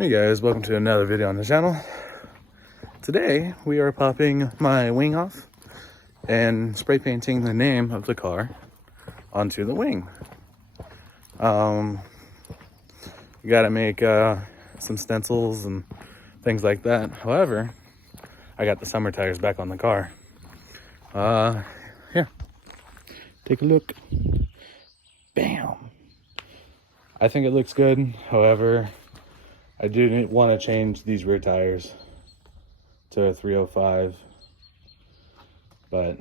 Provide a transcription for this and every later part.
Hey guys, welcome to another video on the channel. Today we are popping my wing off and spray painting the name of the car onto the wing. You gotta make some stencils and things like that. However, I got the summer tires back on the car. Here, take a look. Bam! I think it looks good. However, I do want to change these rear tires to a 305, but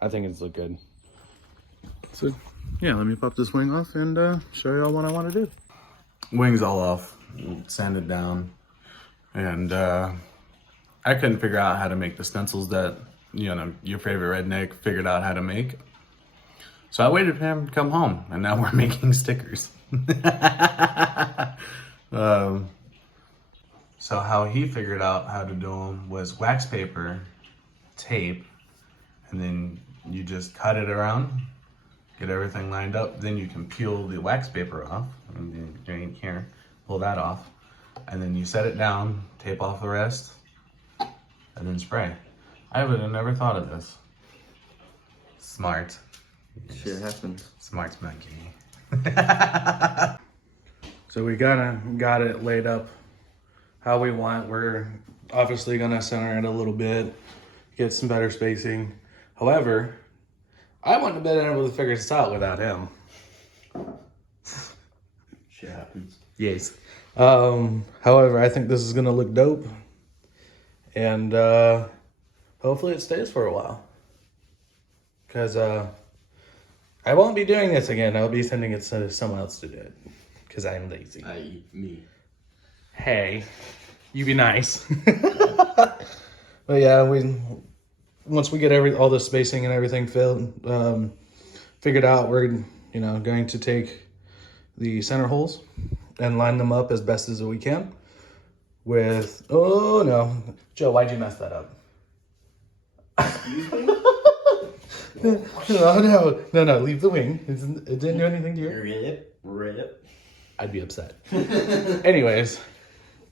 I think it's look good. So yeah, let me pop this wing off and show y'all what I want to do. Wing's all off, sanded down, and I couldn't figure out how to make the stencils that, you know, your favorite redneck figured out how to make. So I waited for him to come home, and now we're making stickers. So how he figured out how to do them was wax paper, tape, and then you just cut it around, get everything lined up. Then you can peel the wax paper off, and then right here, pull that off, and then you set it down, tape off the rest, and then spray. I would have never thought of this. Smart. Shit happens. Smart's monkey. So we got it laid up how we want. We're obviously gonna center it a little bit, get some better spacing. However, I wouldn't have been able to figure this out without him. Shit happens. Yes. However, I think this is gonna look dope, and hopefully it stays for a while. Cause I won't be doing this again. I'll be sending it to someone else to do it. Because I'm lazy. I.e. me. Hey, you be nice. But yeah, once we get all the spacing and everything figured out, we're going to take the center holes and line them up as best as we can with, oh no, Joe, why'd you mess that up? Excuse me? No, leave the wing. It didn't do anything to you. Rip. I'd be upset. Anyways,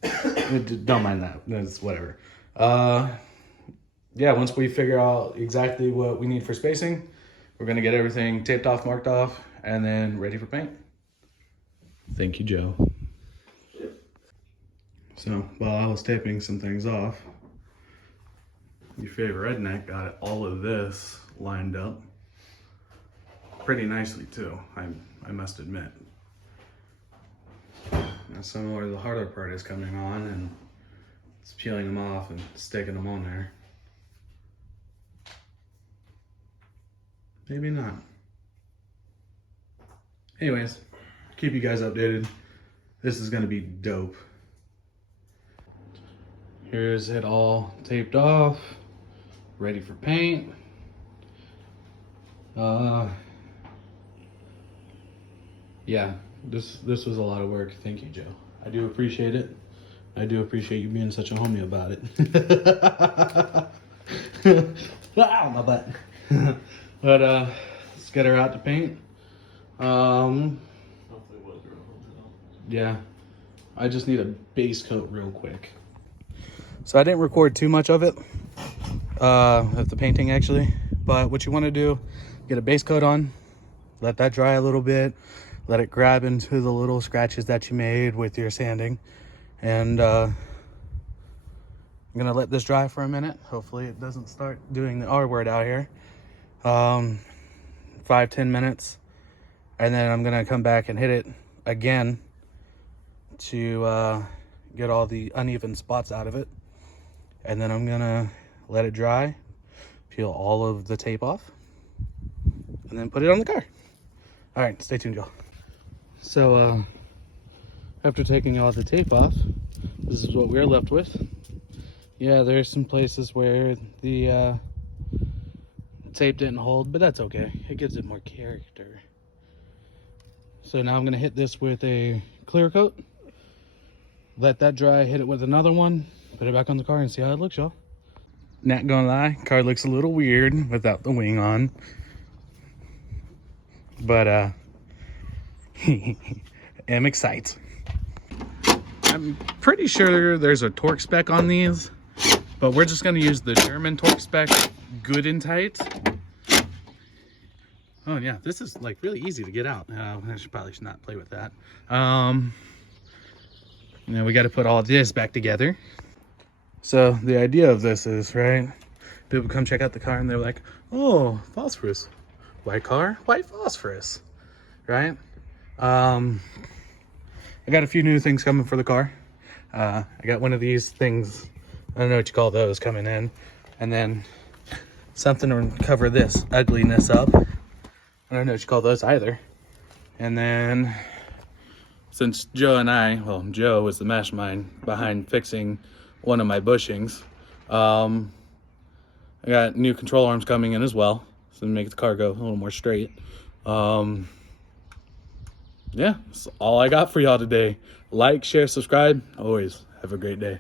don't mind that. It's whatever. Yeah, once we figure out exactly what we need for spacing, we're going to get everything taped off, marked off, and then ready for paint. Thank you, Joe. So, while I was taping some things off, your favorite redneck got all of this lined up pretty nicely too, I must admit. Now some more of the harder part is coming on, and it's peeling them off and sticking them on there. Maybe not. Anyways, keep you guys updated. This is gonna be dope. Here's it all taped off, ready for paint. Yeah, this was a lot of work. Thank you, Joe. I do appreciate it. I do appreciate you being such a homie about it. Ow, my butt. But let's get her out to paint. Yeah, I just need a base coat real quick. So I didn't record too much of it, of the painting actually. But what you want to do, get a base coat on, let that dry a little bit, let it grab into the little scratches that you made with your sanding. And I'm gonna let this dry for a minute. Hopefully it doesn't start doing the R word out here. 5-10 minutes. And then I'm gonna come back and hit it again to get all the uneven spots out of it. And then I'm gonna let it dry, peel all of the tape off, and then put it on the car. All right, stay tuned, y'all. So after taking all the tape off, this is what we're left with. Yeah, there's some places where the tape didn't hold, but that's okay. It gives it more character. So now I'm gonna hit this with a clear coat, let that dry, hit it with another one, put it back on the car and see how it looks, y'all. Not gonna lie, car looks a little weird without the wing on. But am excited. I'm pretty sure there's a torque spec on these, but we're just going to use the German torque spec, good and tight. Oh yeah, this is like really easy to get out. I probably should not play with that. Now we got to put all this back together. So the idea of this is, right, people come check out the car and they're like, oh, phosphorus, white car, white phosphorus, right? I got a few new things coming for the car. I got one of these things, I don't know what you call those, coming in, and then something to cover this ugliness up. I don't know what you call those either. And then since Joe and I, well, Joe was the mastermind behind fixing one of my bushings, I got new control arms coming in as well, so to make the car go a little more straight. Yeah, that's all I got for y'all today. Like, share, subscribe. Always have a great day.